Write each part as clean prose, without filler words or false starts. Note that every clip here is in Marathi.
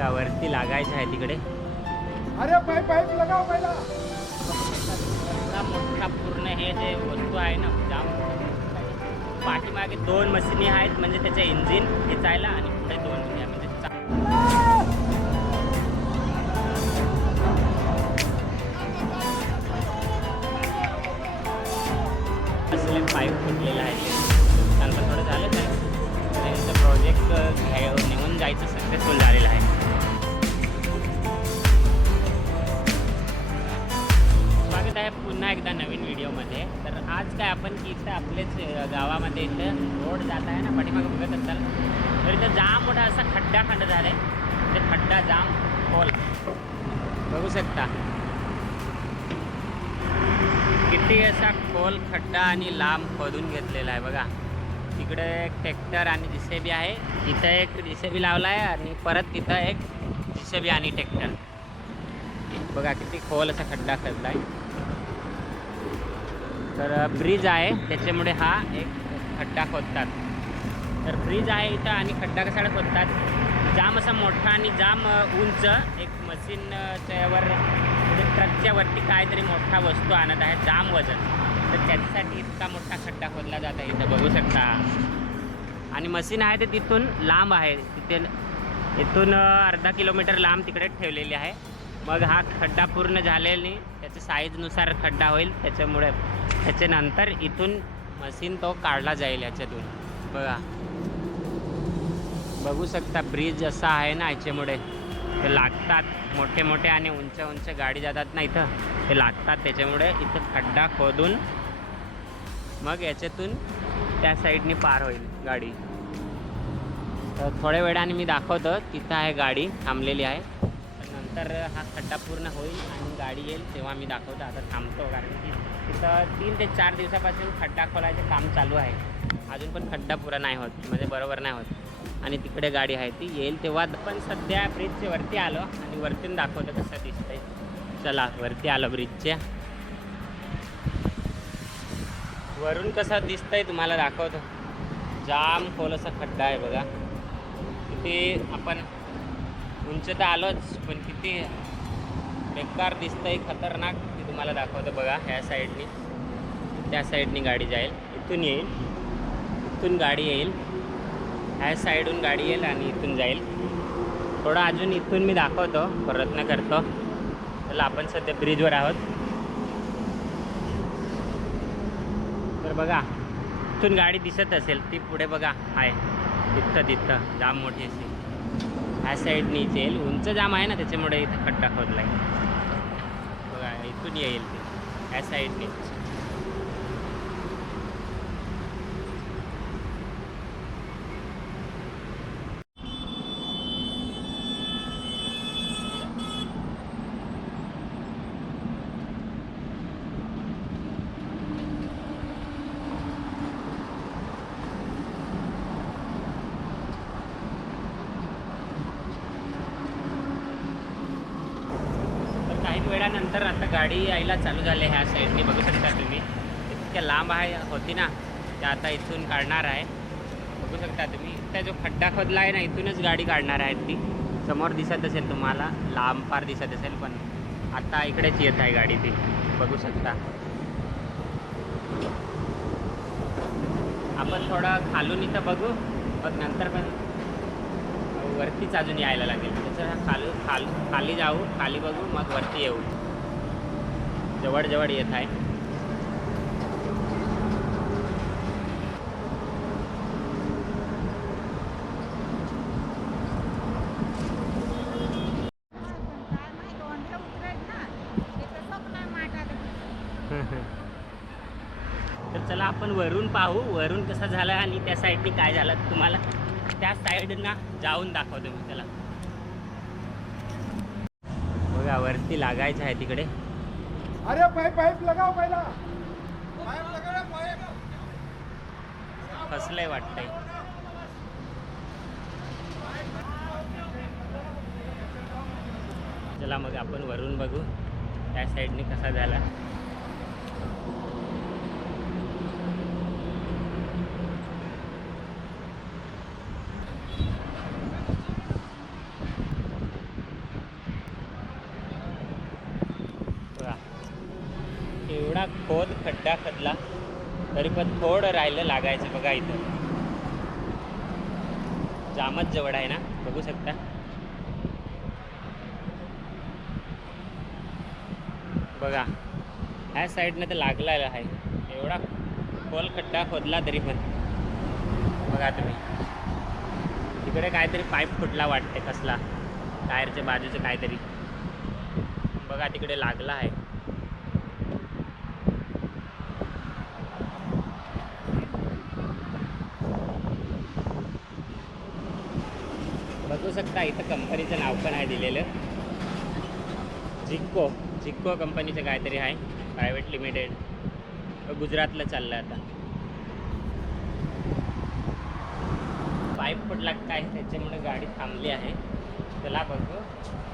बघा वरती लागायचं आहे तिकडे. अरे पाईप लगाव पहिला. एवढा मोठा पूर्ण हे जे वस्तू आहे ना जाम. पाठीमागे 2 मशिनी आहेत म्हणजे त्याचे इंजिन खेचायला आणि पुढे 2 म्हणजे असले पाईप फुटलेला आहे. नुकसान पण थोडं झालं आहे. त्यांचं प्रोजेक्ट निघून जायचं सक्सेसफुल झालेलं आहे. स्वागत आहे पुन्हा एकदा नवीन व्हिडिओमध्ये. तर आज काय आपण इथं आपलेच गावामध्ये इथं रोड जात आहे ना पाठीमागे बघत असाल तर इथं जाम मोठा असा खड्डा झाला आहे. ते खड्डा जाम खोल बघू शकता. किती असा खोल खड्डा आणि लांब खोदून घेतलेला आहे बघा. तिकडे एक ट्रॅक्टर आणि जेसीबी आहे. इथं एक जेसीबी लावला आहे आणि परत तिथं एक जेसीबी आणि ट्रॅक्टर. बघा किती खोल असा खड्डा खोदला आहे. तर ब्रिज आहे त्याच्यामुळे हा एक खड्डा खोदतात. तर ब्रिज आहे इथं आणि खड्डा कशाला खोदतात. जाम असा मोठा आणि जाम उंच एक मशीनच्यावर म्हणजे ट्रकच्या वरती काहीतरी मोठा वस्तू आणत आहे जाम वजन. तर त्याच्यासाठी इतका मोठा खड्डा खोदला जात आहे इथं बघू शकता. आणि मशीन आहे ते तिथून लांब आहे. इथून अर्धा किलोमीटर लांब तिकडे ठेवलेली आहे. मग हा खड्डा पूर्ण झालेली त्याच्या साईजनुसार खड्डा होईल. त्याच्यामुळे त्याच्यानंतर इथून मशीन तो काढला जाईल ह्याच्यातून. बघा बघू शकता ब्रिज असा आहे ना ह्याच्यामुळे ते लागतात मोठे मोठे आणि उंच उंच गाडी जातात ना इथं ते लागतात. त्याच्यामुळे इथं खड्डा खोदून मग याच्यातून त्या साईडनी पार होईल गाडी. तर थोड्या वेळाने मी दाखवतो तिथं आहे गाडी थांबलेली आहे. नंतर हा खड्डा पूर्ण होईल आणि गाडी येईल तेव्हा मी दाखवतो. आता थांबतो कारण की तिथं 3 ते 4 दिवसापासून खड्डा खोलायचं काम चालू आहे. अजून पण खड्डा पुरा नाही होत म्हणजे बरोबर नाही होत. आणि तिकडे गाडी आहे ती येईल तेव्हा. पण सध्या ब्रिजच्या वरती आलो आणि वरतून दाखवतो कसं दिसतंय. चला वरती आलो ब्रिजच्या. वरून कसं दिसतंय तुम्हाला दाखवतो. जाम खोल असा खड्डा आहे बघा. किती आपण उंच तर आलोच पण किती बेकार दिसतंय खतरनाक ते तुम्हाला दाखवतो बघा. ह्या साईडनी त्या साईडनी गाडी जाईल. इथून येईल इथून गाडी येईल. ह्या साईडून गाडी येईल आणि इथून जाईल. थोडं अजून इथून मी दाखवतो प्रयत्न करतो. चला आपण सध्या ब्रिजवर आहोत. तर बघा इथून गाडी दिसत असेल ती पुढे बघा आहे तिथं जाम मोठी अशी. ह्या साईडनी येईल. उंच जाम आहे ना त्याच्यामुळे इथं खड्डा खोदला आहे बघा. इथून येईल ते ह्या साईडनी. काही वेळानंतर आता गाडी यायला चालू झाली. ह्या साईडनी बघू शकता तुम्ही. इतक्या लांब आहे होती ना त्या आता इथून काढणार आहे. बघू शकता तुम्ही त्या जो खड्डा खोदला आहे ना इथूनच गाडी काढणार आहेत ती. समोर दिसत असेल तुम्हाला लांब फार दिसत असेल पण आता इकडेच येत आहे गाडी ती बघू शकता. आपण थोडं खालून इथं बघू मग नंतर पण वरतीच अजून यायला लागेल. त्याचं खाली जाऊ खाली बघू मग वरती येऊ. जवळ येत आहे. तर चला आपण वरून पाहू वरून कसं झालं आणि त्या साईडनी काय झालं तुम्हाला त्या साईडना जाऊन दाखवतो मी. त्याला बघा वरती लागायचं आहे तिकडे. अरे पाईप लगाव पहिला. फसलंय वाटतंय. चला मग आपण वरून बघू त्या साईडने कसा झाला. खड्डा खोदला तरी पण थोडं राहिलं लागायचं. बघा इथं जामच जवळ आहे ना, बघू शकता. बघा ह्या साईडनं तर लागलेला आहे. एवढा खोल खड्डा खोदला तरी पण बघा तुम्ही. तिकडे काहीतरी पाईप फुटला वाटते, कसला टायरच्या बाजूचं काहीतरी. बघा तिकडे लागला आहे. बघू शकता इथं कंपनीचं नाव पण आहे दिलेलं, जिक्को कंपनीचं काहीतरी आहे, प्रायव्हेट लिमिटेड. गुजरातला चाललं आता. पाईप फुटला काय त्याच्यामुळे गाडी थांबली आहे. चला बघू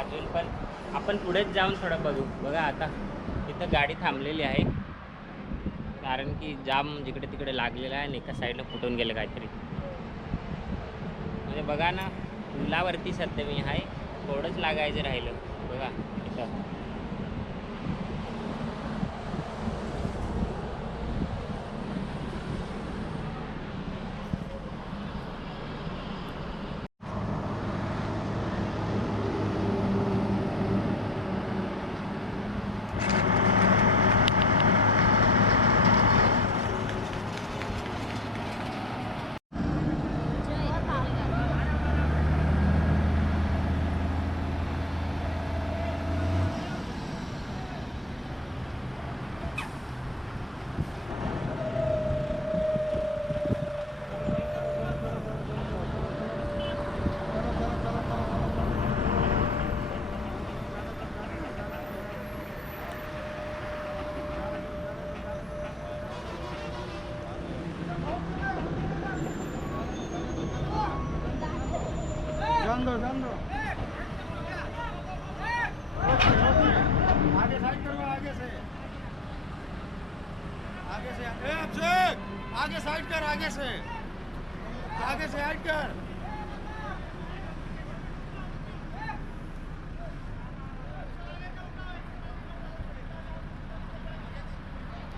अजून पण आपण पुढेच जाऊन थोडं बघू. बघा आता इथं गाडी थांबलेली आहे कारण की जाम जिकडे तिकडे लागलेलं आहे आणि एका साईडला फुटून गेलं काहीतरी. म्हणजे बघा ना, पुलावरती सध्या मी आहे, थोडंच लागायचं राहिलं. बघा इथं जान दो आगे साइड करो, आगे से अभिषेक आगे साइड कर, आगे से साइड कर.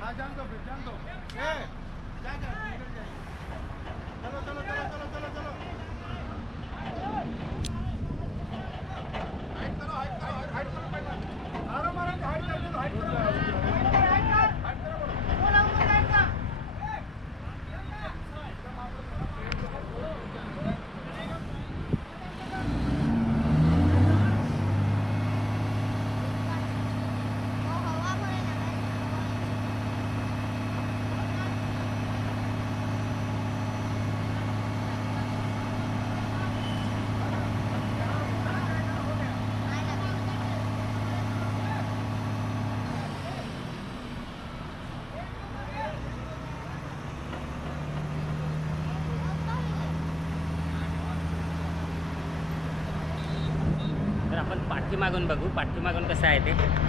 हाँ जान दो, फिर जान दो. क्या कर निकल जाएगी. चलो चलो चलो चलो चलो चलो. हाइट करो पहिला. आराम हाइट कर दो, हाइट करो. तर आपण पाठीमागून बघू, पाठीमागून कसं आहे ते.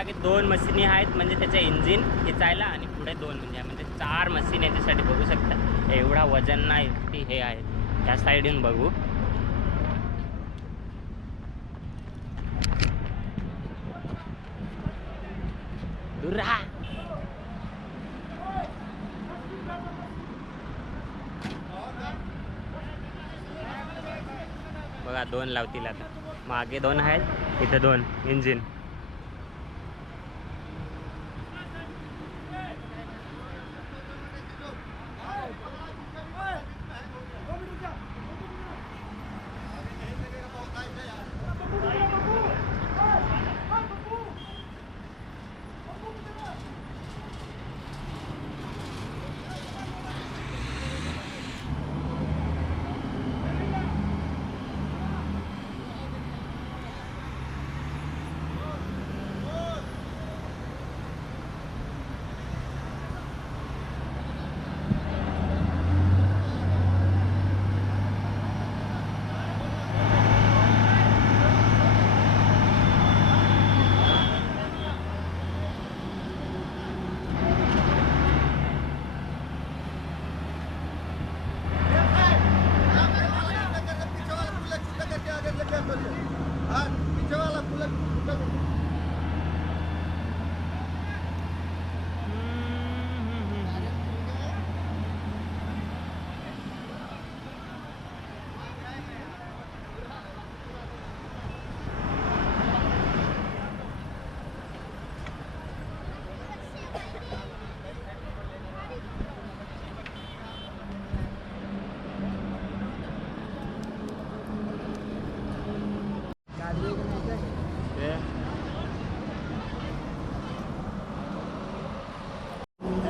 पाठीमागे 2 मशीनी आहेत, म्हणजे त्याचं इंजिन खेचायला, आणि पुढे 2 म्हणजे 4 मशीन याच्यासाठी बघू शकता. एवढा वजन नाही ती हे आहे. त्या साईडून बघू. दूर राहा. बघा 2 लावतील आता. मागे 2 आहेत, इथं 2 इंजिन.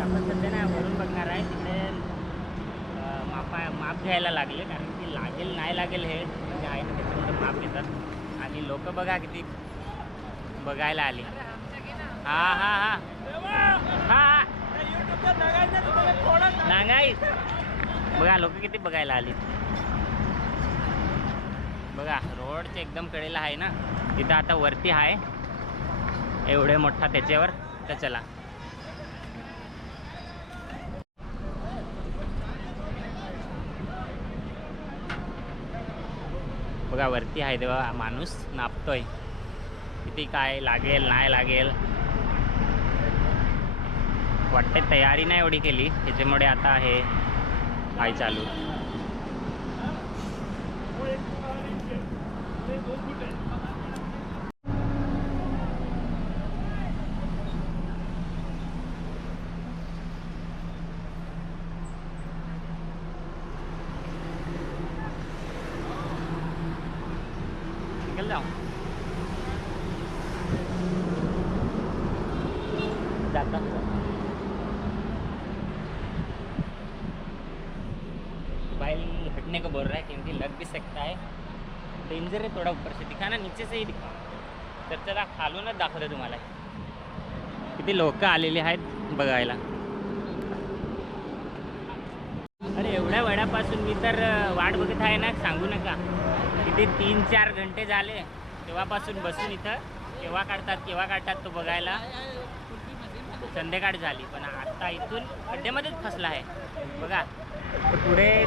आपण सध्या ना वरून बघणार आहे. तिथे माप घ्यायला लागले, कारण की लागेल नाही लागेल हे म्हणजे आहे ना, त्याच्यामध्ये माप घेतात. आणि लोक बघा किती बघायला आली. हा हा हा हा नांगाई बघा, लोक किती बघायला आली. बघा रोडच्या एकदम कडेला आहे ना, तिथं आता वरती आहे एवढे मोठा त्याच्यावर. तर चला बघा, वरती आहे तेव्हा माणूस नापतोय किती काय लागेल नाही लागेल. वाटते तयारी नाही एवढी केली, त्याच्यामुळे आता हे आहे चालू. निकल जाओ. जाता मोबाइल हटने को बोल रहा है, क्योंकि लग भी सकता है. डेंजर है थोड़ा, ऊपर से दिखा ना, नीचे से ही दिखा. तर चला खालूनच दाखवते तुम्हाला किती लोक आलेली आहेत बघायला. अरे एवढ्या वेळापासून मी तर वाट बघत आहे ना, सांगू नका. किती 3-4 घंटे झाले तेव्हापासून बसून इथं. केव्हा काढतात तो बघायला. संध्याकाळ झाली, पण आता इथून खड्ड्यामध्येच फसला आहे बघा. पुढे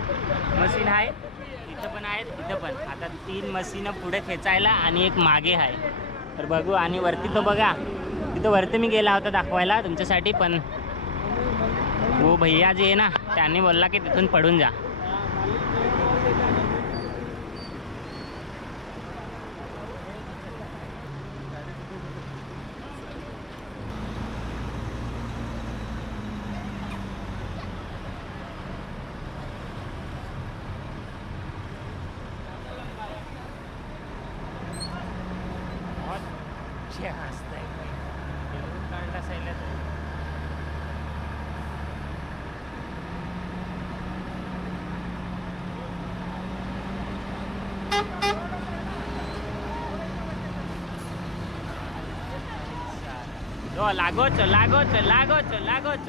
मशीन आहे, इथं पण आहेत, इथं पण. आता 3 मशीन पुढे खेचायला आणि एक मागे आहे. तर बघू. आणि वरती तो बघा, तिथं वरती मी गेला होता दाखवायला तुमच्यासाठी, पण वो भैया जे आहे ना, त्यांनी बोलला की तिथून पडून जा. हसताय काढला सायला. लागोच.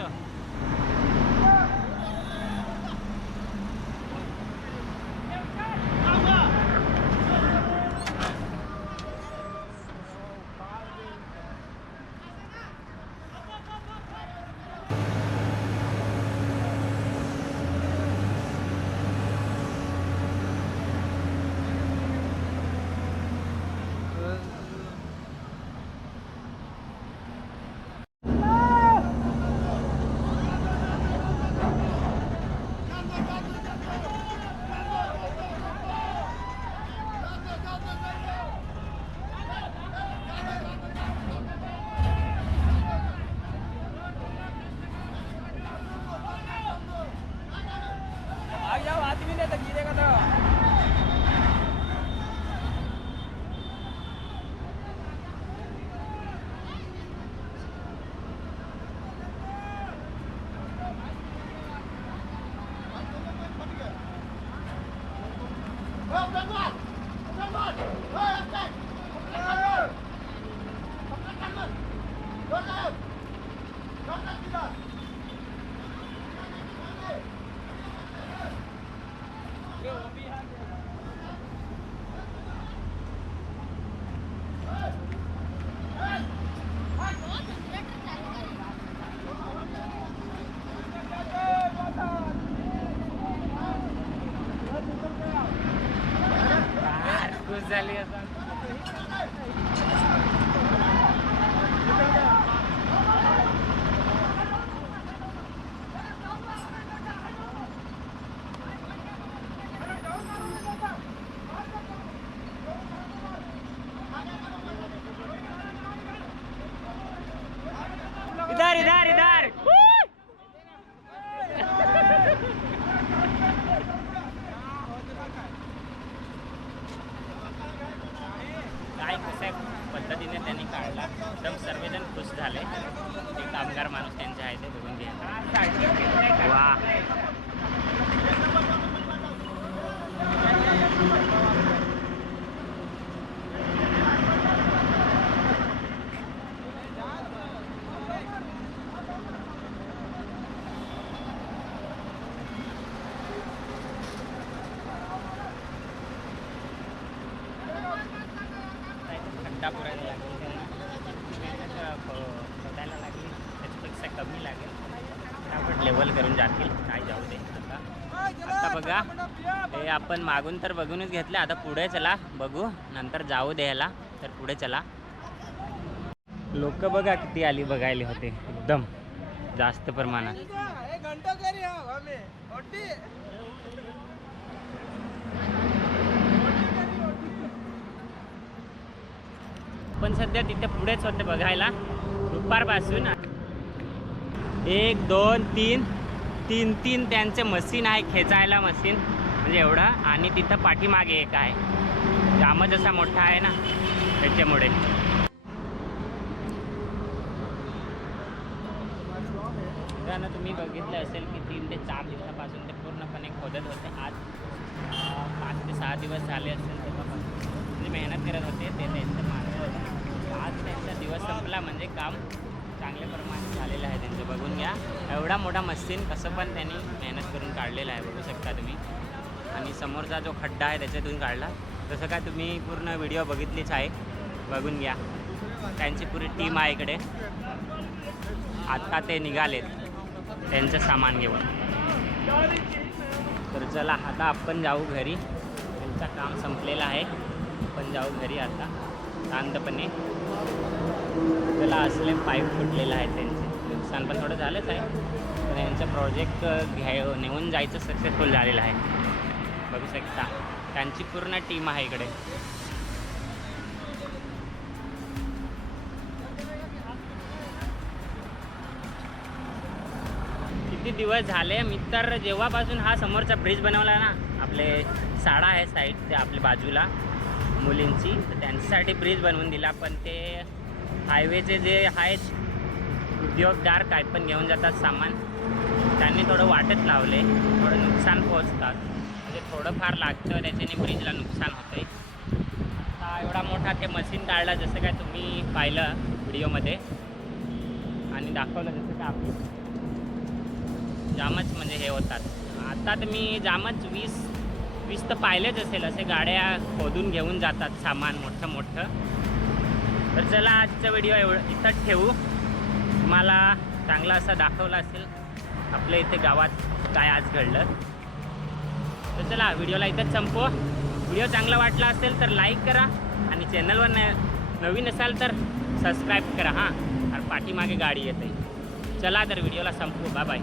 खुश झाली आता. इधर इधर इधर काय कसं पद्धतीने त्यांनी काढला, एकदम सर्वजण खुश झाले. ते कामगार माणूस त्यांचे आहे ते बघून घ्या. वा खड्डा पुरायला लागेल त्यांना, शोधायला लागेल, त्याच्यापेक्षा कमी लागेल. फटाफट लेवल करून जातील. काय जाऊ दे आता बघा. हे आपण मागून तर बघूनच घेतलं, आता पुढे चला बघू, नंतर जाऊ द्यायला. तर पुढे चला. लोक बघा किती आली बघायला होते, एकदम जास्त प्रमाणात. पण सध्या तिथे पुढेच होते बघायला दुपारपासून. 1 2 3 त्यांचे मशीन आहे, खेचायला मशीन म्हणजे एवढा. आणि तिथं पाठीमागे एक आहे, जामच असा मोठा आहे ना, त्याच्यामुळे. ना तुम्ही बघितलं असेल की 3 ते 4 दिवसापासून ते पूर्णपणे खोदत होते. आज 5 ते 6 दिवस झाले असेल तेव्हापासून म्हणजे मेहनत करत होते. ते त्यांचं माणसं आज त्यांचा दिवस संपला म्हणजे काम चांगल्या प्रमाणात झालेलं आहे त्यांचं. बघून घ्या, एवढा मोठा मशीन कसं पण त्यांनी मेहनत करून काढलेला आहे, बघू शकता तुम्ही. आणि समोरचा जो खड्डा आहे त्याच्यातून काढला. तसं काय तुम्ही पूर्ण व्हिडिओ बघितलीच आहे, बघून घ्या. त्यांची पुरी टीम आहे इकडे. आता ते निघालेत त्यांचं सामान घेऊन. तर चला आता आपण जाऊ घरी. त्यांचं काम संपलेलं आहे, आपण जाऊ घरी आता शांतपणे. त्याला असले पाईप फुटलेलं आहे, त्यांचे नुकसान पण थोडं झालंच आहे. पण यांचं प्रोजेक्ट नेऊन जायचं सक्सेसफुल झालेलं आहे, बघू शकता. त्यांची पूर्ण टीम आहे इकडे. किती दिवस झाले. मी तर जेव्हापासून हा समोरचा ब्रिज बनवला ना, आपले शाळा आहे साईड ते आपल्या बाजूला मुलींची, तर त्यांच्यासाठी ब्रिज बनवून दिला. पण ते हायवेचे जे आहेत उद्योगदार काय पण घेऊन जातात सामान, त्यांनी थोडं वाटच लावले, थोडं नुकसान पोहोचतात. म्हणजे थोडंफार लागतं, त्याच्याने ब्रिजला नुकसान होतं आहे. आता एवढा मोठा ते मशीन काढला, जसं काय तुम्ही पाहिलं व्हिडिओमध्ये आणि दाखवलं, जसं काय आपली जामच म्हणजे हे होतात. आता तर मी जामच 20 तर पाहिलेच असेल, असे गाड्या खोदून घेऊन जातात सामान मोठं मोठं. तर चला आजचा व्हिडिओ इथंच ठेवू. तुम्हाला चांगला असा दाखवला असेल आपल्या इथे गावात काय आज घडलं. तर चला व्हिडिओला इथंच संपव. व्हिडिओ चांगला वाटला असेल तर लाईक करा आणि चॅनलवर नवीन असाल तर सबस्क्राईब करा. हां, पाठीमागे गाडी येते. चला तर व्हिडिओला संपू. Bye bye.